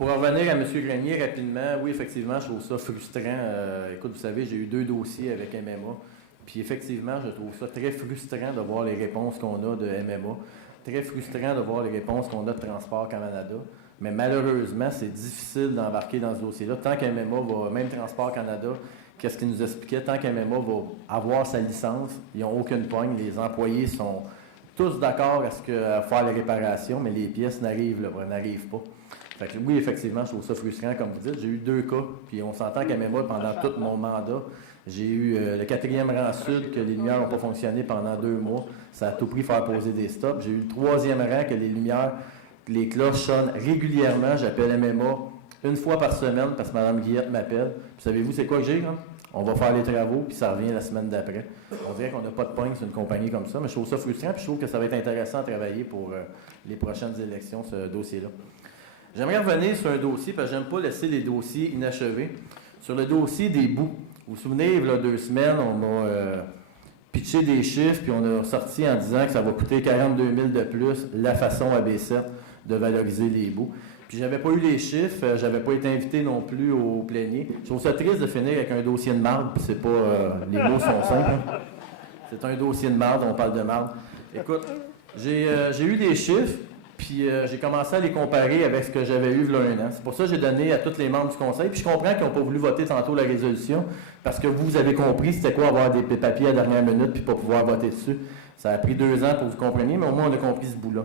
pour revenir à M. Grenier rapidement, oui, effectivement, je trouve ça frustrant. Écoute, vous savez, j'ai eu 2 dossiers avec MMA. Puis effectivement, je trouve ça très frustrant de voir les réponses qu'on a de MMA. Très frustrant de voir les réponses qu'on a de Transport Canada. Mais malheureusement, c'est difficile d'embarquer dans ce dossier-là. Tant qu'MMA va, même Transport Canada, qu'est-ce qu'il nous expliquait, tant qu'MMA va avoir sa licence, ils n'ont aucune pogne. Les employés sont tous d'accord à faire les réparations, mais les pièces n'arrivent pas. Fait que oui, effectivement, je trouve ça frustrant, comme vous dites. J'ai eu 2 cas, puis on s'entend qu'MMA, pendant tout mon mandat, j'ai eu le 4e rang sud, que les lumières n'ont pas fonctionné pendant 2 mois. Ça a tout pris faire poser des stops. J'ai eu le 3e rang, que les lumières, les cloches sonnent régulièrement. J'appelle MMA 1 fois par semaine, parce que Mme Guillette m'appelle. Puis savez-vous, c'est quoi que j'ai, hein? On va faire les travaux, puis ça revient la semaine d'après. On dirait qu'on n'a pas de pogne sur une compagnie comme ça, mais je trouve ça frustrant, puis je trouve que ça va être intéressant à travailler pour les prochaines élections, ce dossier-là. J'aimerais revenir sur un dossier, parce que j'aime pas laisser les dossiers inachevés. Sur le dossier des boues. Vous vous souvenez, il y a 2 semaines, on m'a pitché des chiffres, puis on a sorti en disant que ça va coûter 42 000 de plus la façon AB7 de valoriser les boues. Puis j'avais pas eu les chiffres, j'avais pas été invité non plus au plénier. Je trouve ça triste de finir avec un dossier de marde, puis c'est pas... les mots sont simples. Hein. C'est un dossier de marde, on parle de marde. Écoute, j'ai eu des chiffres, puis j'ai commencé à les comparer avec ce que j'avais eu il y a 1 an. C'est pour ça que j'ai donné à tous les membres du conseil. Puis je comprends qu'ils n'ont pas voulu voter tantôt la résolution, parce que vous avez compris c'était quoi avoir des papiers à la dernière minute puis pas pouvoir voter dessus. Ça a pris 2 ans pour que vous compreniez, mais au moins on a compris ce bout-là.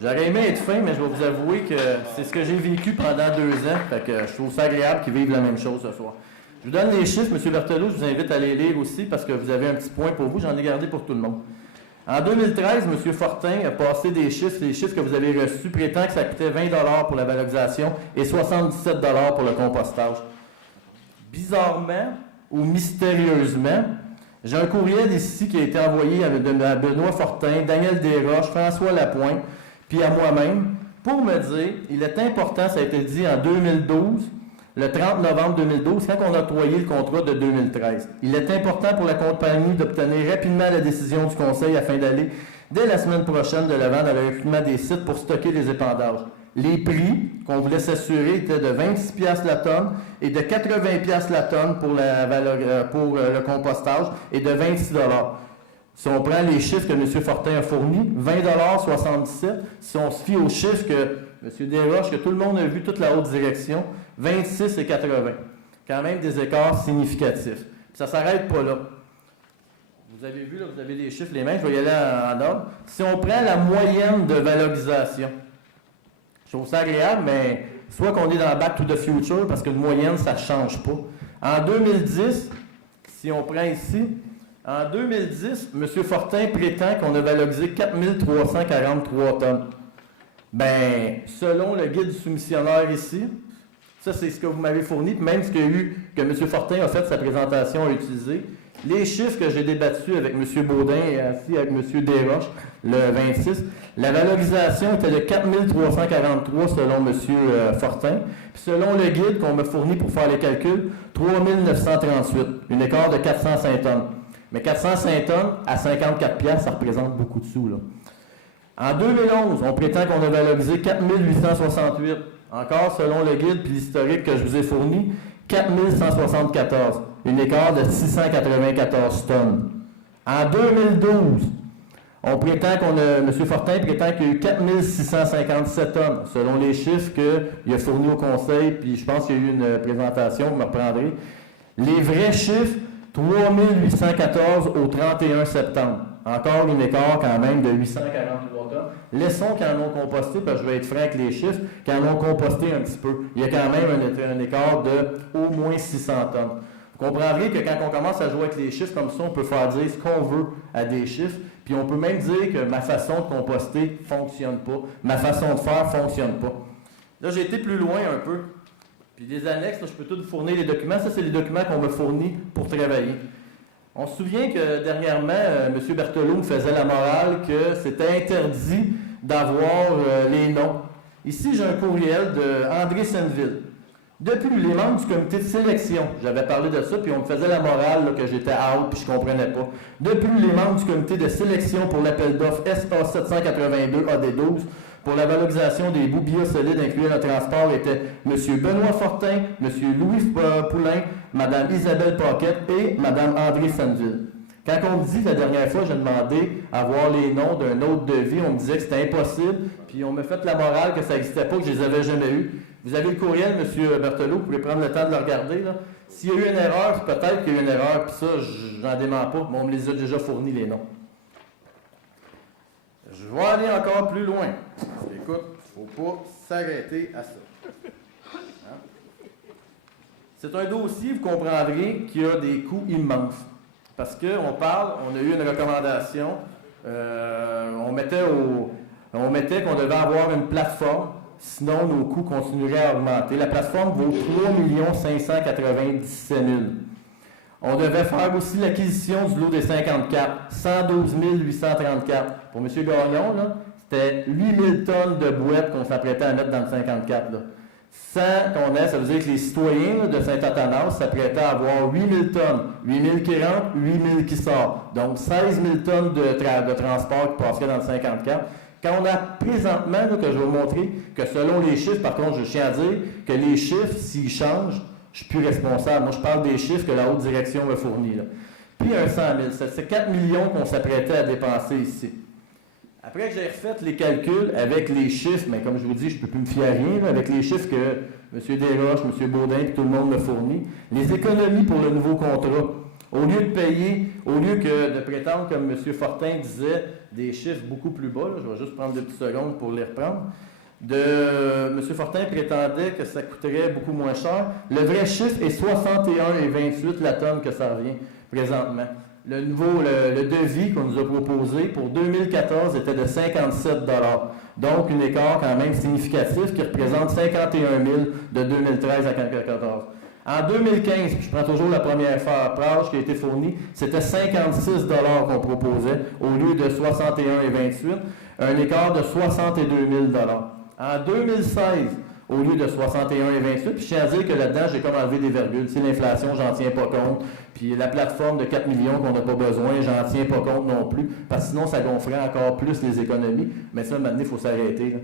J'aurais aimé être fin, mais je vais vous avouer que c'est ce que j'ai vécu pendant 2 ans. Fait que je trouve ça agréable qu'ils vivent la même chose ce soir. Je vous donne les chiffres, M. Berthelot, je vous invite à les lire aussi parce que vous avez un petit point pour vous. J'en ai gardé pour tout le monde. En 2013, M. Fortin a passé des chiffres, les chiffres que vous avez reçus, prétend que ça coûtait 20 $ pour la valorisation et 77 $ pour le compostage. Bizarrement ou mystérieusement, j'ai un courriel ici qui a été envoyé à Benoît Fortin, Daniel Desroches, François Lapointe, puis à moi-même, pour me dire, il est important, ça a été dit en 2012, le 30 novembre 2012, quand on a octroyé le contrat de 2013. Il est important pour la compagnie d'obtenir rapidement la décision du Conseil afin d'aller, dès la semaine prochaine, de l'avant dans le recrutement des sites pour stocker les épandages. Les prix qu'on voulait s'assurer étaient de 26 $ la tonne et de 80 $ la tonne pour le compostage et de 26 $. Si on prend les chiffres que M. Fortin a fournis, 20 $, 77 $. Si on se fie aux chiffres que M. Desroches, que tout le monde a vu, toute la haute direction, 26 et 80. Quand même des écarts significatifs. Puis ça ne s'arrête pas là. Vous avez vu, là, vous avez les chiffres, les mains, je vais y aller en ordre. Si on prend la moyenne de valorisation, je trouve ça agréable, mais soit qu'on est dans Back to the Future, parce qu'une moyenne, ça ne change pas. En 2010, si on prend ici, en 2010, M. Fortin prétend qu'on a valorisé 4 343 tonnes. Bien, selon le guide du soumissionnaire ici, ça c'est ce que vous m'avez fourni, puis même ce qu'il y a eu, que M. Fortin a fait sa présentation à utiliser. Les chiffres que j'ai débattus avec M. Baudin et ainsi avec M. Desroches, le 26, la valorisation était de 4 343 selon M. Fortin. Puis selon le guide qu'on m'a fourni pour faire les calculs, 3 938, une écart de 405 tonnes. Mais 405 tonnes à 54 $, ça représente beaucoup de sous, là. En 2011, on prétend qu'on a valorisé 4 868. Encore selon le guide puis l'historique que je vous ai fourni, 4 174. Une écart de 694 tonnes. En 2012, on prétend M. Fortin prétend qu'il y a eu 4 657 tonnes, selon les chiffres qu'il a fournis au Conseil, puis je pense qu'il y a eu une présentation, vous me reprendrez. Les vrais chiffres, 3 814 au 31 septembre. Encore une écart quand même de 843 tonnes. Laissons qu'ils en ont composté, parce que je vais être franc avec les chiffres, qu'ils en ont composté un petit peu. Il y a quand même un écart de au moins 600 tonnes. Vous comprendrez que quand on commence à jouer avec les chiffres comme ça, on peut faire dire ce qu'on veut à des chiffres, puis on peut même dire que ma façon de composter ne fonctionne pas, ma façon de faire ne fonctionne pas. Là, j'ai été plus loin un peu. Puis des annexes, là, je peux tout vous fournir les documents. Ça, c'est les documents qu'on m'a fournis pour travailler. On se souvient que dernièrement, M. Berthelot me faisait la morale que c'était interdit d'avoir les noms. Ici, j'ai un courriel d'André Senneville. Depuis les membres du comité de sélection, j'avais parlé de ça, puis on me faisait la morale là, que j'étais out, puis je ne comprenais pas. Depuis les membres du comité de sélection pour l'appel d'offres SA 782 AD12 Pour la valorisation des bouts biosolides inclus dans le transport étaient M. Benoît Fortin, M. Louis Poulain, Mme Isabelle Paquette et Mme André Sanneville. Quand on me dit la dernière fois, j'ai demandé à voir les noms d'un autre devis, on me disait que c'était impossible, puis on m'a fait la morale que ça n'existait pas, que je les avais jamais eus. Vous avez le courriel, M. Berthelot, vous pouvez prendre le temps de le regarder. Là. S'il y a eu une erreur, c'est peut-être qu'il y a eu une erreur, puis ça, j'en dément pas, mais on me les a déjà fournis, les noms. Je vais aller encore plus loin. Écoute, il ne faut pas s'arrêter à ça. Hein? C'est un dossier, vous comprendrez, qui a des coûts immenses. Parce qu'on a eu une recommandation, on mettait qu'on devait avoir une plateforme, sinon nos coûts continueraient à augmenter. La plateforme vaut 3 597 000. On devait faire aussi l'acquisition du lot des 54, 112 834. Pour M. Gagnon, c'était 8 000 tonnes de boîtes qu'on s'apprêtait à mettre dans le 54. Là. Sans qu'on ait, ça veut dire que les citoyens de Saint-Athanas s'apprêtaient à avoir 8 000 tonnes. 8 000 qui rentrent, 8 000 qui sortent. Donc 16 000 tonnes de transport qui passeraient dans le 54. Quand on a présentement, là, que je vais vous montrer, que selon les chiffres, par contre, je tiens à dire que les chiffres, s'ils changent, je ne suis plus responsable. Moi, je parle des chiffres que la haute direction m'a fournis. Là. Puis un 100 000, c'est 4 millions qu'on s'apprêtait à dépenser ici. Après que j'ai refait les calculs avec les chiffres, mais comme je vous dis, je ne peux plus me fier à rien, là, avec les chiffres que M. Desroches, M. Baudin et tout le monde me fournit, les économies pour le nouveau contrat, au lieu de prétendre, comme M. Fortin disait, des chiffres beaucoup plus bas, là, je vais juste prendre 2 petites secondes pour les reprendre, M. Fortin prétendait que ça coûterait beaucoup moins cher. Le vrai chiffre est 61,28 la tonne que ça revient présentement. Le devis qu'on nous a proposé pour 2014 était de 57 $. Donc, un écart quand même significatif qui représente 51 000 de 2013 à 2014. En 2015, je prends toujours la première phrase qui a été fournie, c'était 56 $ qu'on proposait au lieu de 61,28, un écart de 62 000 $. En 2016, au lieu de 61,28, puis je tiens à dire que là-dedans, j'ai comme enlevé des virgules. C'est l'inflation, j'en tiens pas compte. Puis la plateforme de 4 millions qu'on n'a pas besoin, j'en tiens pas compte non plus, parce que sinon, ça gonflerait encore plus les économies. Mais ça, maintenant, il faut s'arrêter. Là.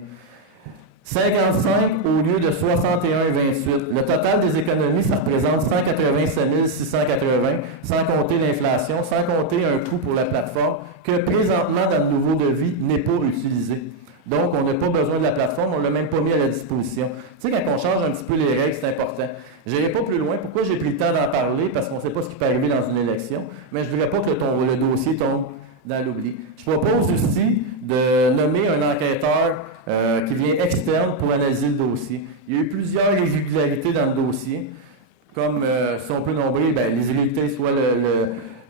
55 au lieu de 61,28. Le total des économies, ça représente 187 680, sans compter l'inflation, sans compter un coût pour la plateforme, que présentement, dans le nouveau devis, n'est pas utilisé. Donc, on n'a pas besoin de la plateforme, on ne l'a même pas mis à la disposition. Tu sais, quand on change un petit peu les règles, c'est important. Je n'irai pas plus loin. Pourquoi j'ai pris le temps d'en parler? Parce qu'on ne sait pas ce qui peut arriver dans une élection. Mais je ne voudrais pas que le dossier tombe dans l'oubli. Je propose aussi de nommer un enquêteur qui vient externe pour analyser le dossier. Il y a eu plusieurs irrégularités dans le dossier. Comme, si on peut nommer, les irrégularités, soit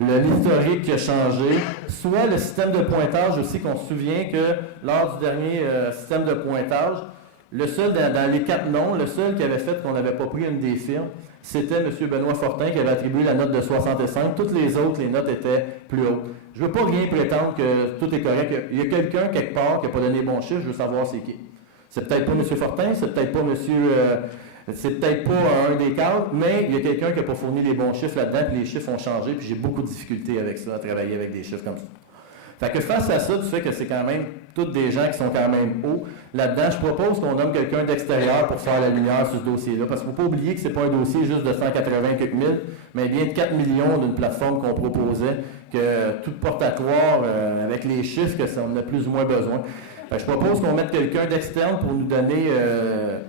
l'historique qui a changé, soit le système de pointage aussi, qu'on se souvient que lors du dernier système de pointage, le seul, dans les 4 noms, le seul qui avait fait qu'on n'avait pas pris une des firmes, c'était M. Benoît Fortin qui avait attribué la note de 65. Toutes les autres, les notes étaient plus hautes. Je ne veux pas rien prétendre que tout est correct. Il y a quelqu'un quelque part qui n'a pas donné bon chiffre, je veux savoir c'est qui. C'est peut-être pas M. Fortin, c'est peut-être pas c'est peut-être pas un des cadres, mais il y a quelqu'un qui n'a pas fourni les bons chiffres là-dedans, puis les chiffres ont changé, puis j'ai beaucoup de difficultés avec ça, à travailler avec des chiffres comme ça. Fait que face à ça, du fait que c'est quand même tous des gens qui sont quand même hauts, là-dedans, je propose qu'on nomme quelqu'un d'extérieur pour faire la lumière sur ce dossier-là, parce qu'il ne faut pas oublier que ce n'est pas un dossier juste de 180 quelques mille, mais bien de 4 millions d'une plateforme qu'on proposait, que tout porte à croire, avec les chiffres, qu'on a plus ou moins besoin. Je propose qu'on mette quelqu'un d'externe pour nous donner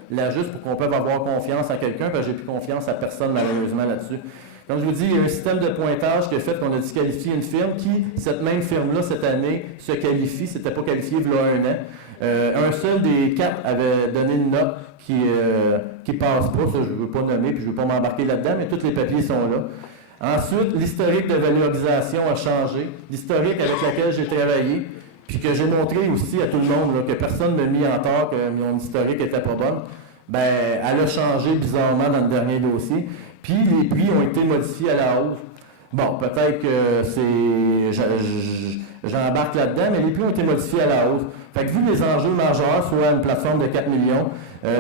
l'ajuste pour qu'on puisse avoir confiance en quelqu'un, parce que j'ai plus confiance à personne malheureusement là-dessus. Comme je vous dis, il y a un système de pointage qui a fait qu'on a disqualifié une firme qui, cette même firme-là, cette année, se qualifie, c'était pas qualifié il y a 1 an. Un seul des 4 avait donné une note qui passe pas, ça je ne veux pas nommer, puis je ne veux pas m'embarquer là-dedans, mais tous les papiers sont là. Ensuite, l'historique de valorisation a changé, l'historique avec laquelle j'ai travaillé, puis que j'ai montré aussi à tout le monde, là, que personne ne m'a mis en tort que mon historique n'était pas bonne, elle a changé bizarrement dans le dernier dossier. Puis les prix ont été modifiés à la hausse. Bon, peut-être que j'embarque là-dedans, mais les prix ont été modifiés à la hausse. Fait que vu les enjeux majeurs, soit une plateforme de 4 millions,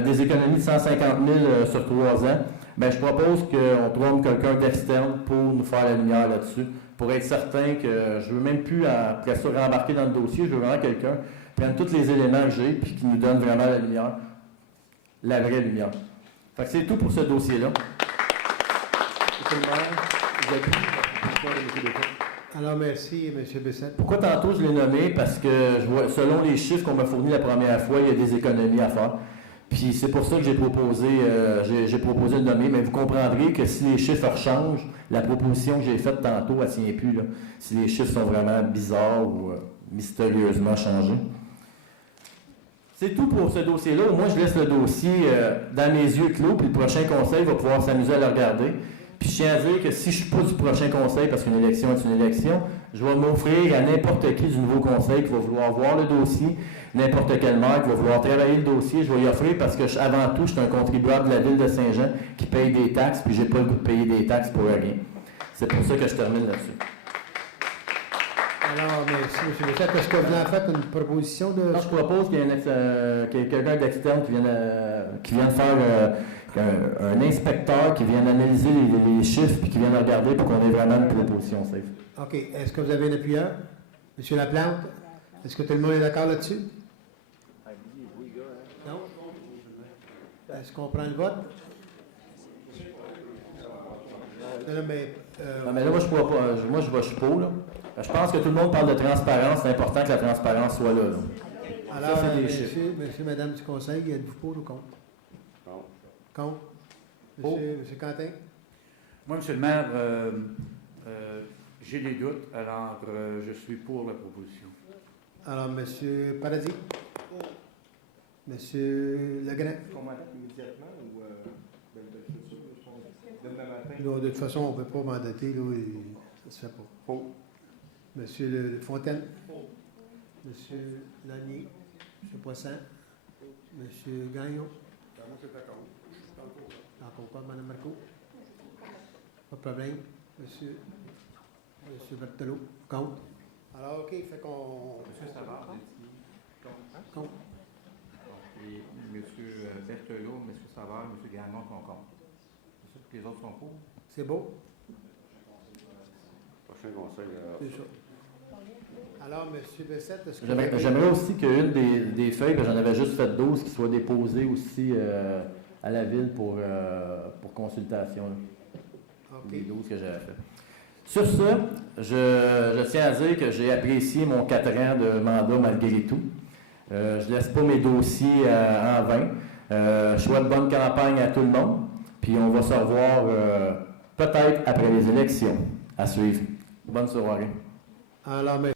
des économies de 150 000 sur 3 ans, je propose qu'on trouve quelqu'un d'externe pour nous faire la lumière là-dessus, pour être certain que je ne veux même plus, après ça, rembarquer dans le dossier, je veux vraiment quelqu'un. prennent tous les éléments que j'ai, puis qui nous donnent vraiment la lumière, la vraie lumière. Fait que c'est tout pour ce dossier-là. Monsieur le maire, vous avez Alors, merci, M. Bessette. Pourquoi tantôt je l'ai nommé? Parce que je vois, selon les chiffres qu'on m'a fournis la première fois, il y a des économies à faire. Puis c'est pour ça que j'ai proposé de le nommer, mais vous comprendrez que si les chiffres changent, la proposition que j'ai faite tantôt, elle ne tient plus, là, si les chiffres sont vraiment bizarres ou mystérieusement changés. C'est tout pour ce dossier-là. Moi, je laisse le dossier dans mes yeux clos, puis le prochain conseil va pouvoir s'amuser à le regarder. Puis je tiens à dire que si je ne suis pas du prochain conseil, parce qu'une élection est une élection, je vais m'offrir à n'importe qui du nouveau conseil qui va vouloir voir le dossier, n'importe quel maire qui va vouloir travailler le dossier, je vais y offrir parce que, avant tout, je suis un contribuable de la ville de Saint-Jean qui paye des taxes, puis je n'ai pas le goût de payer des taxes pour rien. C'est pour ça que je termine là-dessus. Alors, merci, M. Bessette. Est-ce que vous en faites une proposition de... Non, je propose qu'il y ait quelqu'un d'externe qui vienne faire un inspecteur qui vienne analyser les chiffres puis qui vienne regarder pour qu'on ait vraiment une proposition safe. OK. Est-ce que vous avez un appuyeur? M. Laplante? Est-ce que tout le monde est d'accord là-dessus? Non? Est-ce qu'on prend le vote? Non, mais... Non, mais là, moi, je pourrais pas. Moi, je suis pour, là. Je pense que tout le monde parle de transparence. C'est important que la transparence soit là. Alors, ça, c'est des chiffres. monsieur, madame du conseil, êtes-vous pour ou contre? Contre. Contre? Pour. Monsieur Quentin? Moi, M. le maire, j'ai des doutes, alors je suis pour la proposition. Alors, monsieur Paradis? Monsieur Legrand? Qu'on m'arrête immédiatement ou demain matin? Là, de toute façon, on ne peut pas mandater, là, ça ne se fait pas. Faux. Monsieur Fontaine? Monsieur Lanier? Monsieur Poisson? Monsieur Gagnon? Moi, c'est d'accord. Encore pas, Mme Marco? Pas de problème. Monsieur Berthelot? Contre? Alors, OK, fait qu'on... M. Savard, Contre? et M. Berthelot, M. Savard, M. Gagnon sont contre. Tous les autres sont pour. C'est beau? Prochain conseil. C'est ça. Alors, M. Bessette, est-ce que... J'aimerais aussi qu'une des feuilles, que j'en avais juste fait 12, qui soient déposées aussi à la ville pour consultation. Là. OK. Les 12 que j'avais fait. Sur ça, je tiens à dire que j'ai apprécié mon 4 ans de mandat malgré tout. Je ne laisse pas mes dossiers en vain. Je souhaite bonne campagne à tout le monde. Puis on va se revoir peut-être après les élections. À suivre. Bonne soirée. Alors, M.